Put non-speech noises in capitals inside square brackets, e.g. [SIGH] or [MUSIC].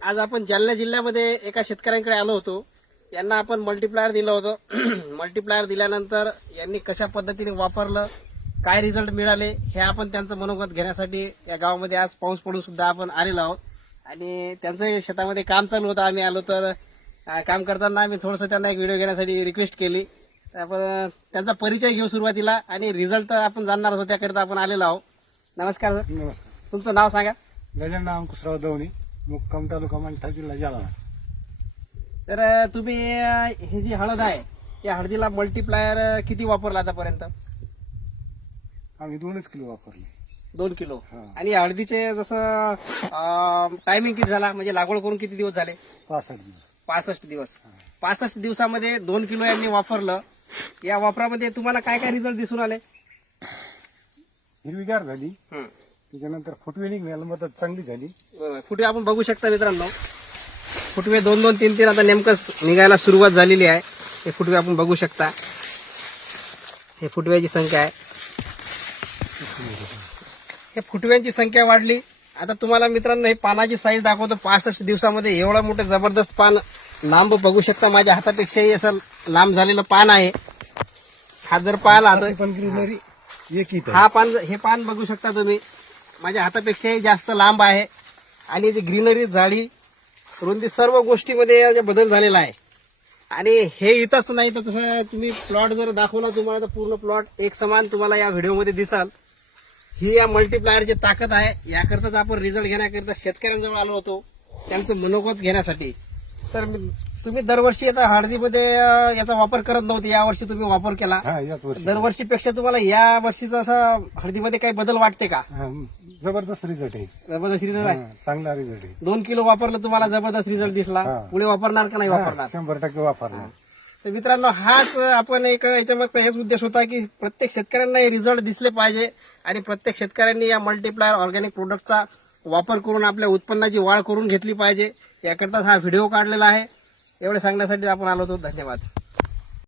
आज आपण जालना जिल्ह्यामध्ये एका शेतकऱ्यांकडे आलो होतो. यांना आपण मल्टीप्लायर दिलं होतं. [CLEARS THROAT] मल्टीप्लायर दिल्यानंतर यांनी कशा पद्धतीने वापरलं काय रिझल्ट मिळाले हे आपण त्यांचं मनोगत घेण्यासाठी या गावामध्ये आज पाऊस पडून सुद्धा आपण आलेलो आहोत. आणि त्यांचं शेतामध्ये काम चालू होतं. आम्ही आलो तर काम करताना आम्ही थोडंसं त्यांना एक व्हिडिओ घेण्यासाठी रिक्वेस्ट केली. तर आपण त्यांचा परिचय घेऊ सुरुवातीला आणि रिझल्ट आपण जाणणार आहोत. त्याकरिता आपण आलेलो आहोत. नमस्कार सर. नमस्कार. तुमचं नाव सांगा. गजानन अंकुशराव दवणी. मुक्काम तालुका मंठा जिल्हा जालना. तर तुम्ही ही जी हळद आहे या हळदीला मल्टीप्लायर किती वापरला आतापर्यंत? आम्ही दोनच किलो वापरले. दोन किलो. हा. आणि या हळदीचे जसं टायमिंग किती झाला? म्हणजे लागवड करून किती दिवस झाले? पासष्ट दिवस. पासष्ट दिवस. पासष्ट दिवसामध्ये दोन किलो यांनी वापरलं. या वापरामध्ये तुम्हाला काय काय रिझल्ट दिसून आले? हिरवीगार झाली. त्याच्यानंतर फुटवे निघण्याला मदत चांगली झाली. बरोबर. फुटवे आपण बघू शकता मित्रांनो. फुटवे दोन दोन तीन तीन आता नेमकंच निघायला सुरुवात झालेली आहे. हे फुटवे आपण बघू शकता. हे फुटव्याची संख्या आहे. हे फुटव्यांची संख्या वाढली. आता तुम्हाला मित्रांनो हे पानाची साईज दाखवतो. पासष्ट दिवसामध्ये एवढं मोठं जबरदस्त पान लांब बघू शकता. माझ्या हातापेक्षाही असं लांब झालेलं पान आहे. हा जर पाहिला तर हा पान हे पान बघू शकता तुम्ही. माझ्या हातापेक्षाही जास्त लांब आहे. आणि जी ग्रीनरी झाडी रुंदी सर्व गोष्टीमध्ये बदल झालेला आहे. आणि हे इथंच नाही तर तसं तुम्ही प्लॉट जर दाखवला तुम्हाला तर पूर्ण प्लॉट एक समान तुम्हाला या व्हिडिओमध्ये दिसाल. ही या मल्टीप्लायरची ताकद आहे. याकरताच आपण रिझल्ट घेण्याकरिता शेतकऱ्यांजवळ आलो होतो त्यांचं मनोगत घेण्यासाठी. तर तुम्ही दरवर्षी आता हळदीमध्ये याचा वापर करत नव्हते. यावर्षी तुम्ही वापर केला. हा दरवर्षीपेक्षा तुम्हाला या वर्षीचा असं हळदीमध्ये काही बदल वाटते का? जबरदस्त रिझल्ट आहे. जबरदस्त रिझल्ट आहे. हा, चांगला रिझल्ट आहे. दोन किलो वापरलं तुम्हाला जबरदस्त रिझल्ट दिसला. हा. पुढे वापरणार का नाही हा, वापरणार? शंभर टक्के वापरला तर मित्रांनो हाच आपण एक याच्यामागचा हेच उद्देश होता की प्रत्येक शेतकऱ्यांना हे रिझल्ट दिसले पाहिजे आणि प्रत्येक शेतकऱ्यांनी या मल्टीप्लायर ऑर्गॅनिक प्रोडक्टचा वापर करून आपल्या उत्पन्नाची वाढ करून घेतली पाहिजे. याकरता हा व्हिडिओ काढलेला आहे. एवढे सांगण्यासाठी आपण आलो होतो. धन्यवाद.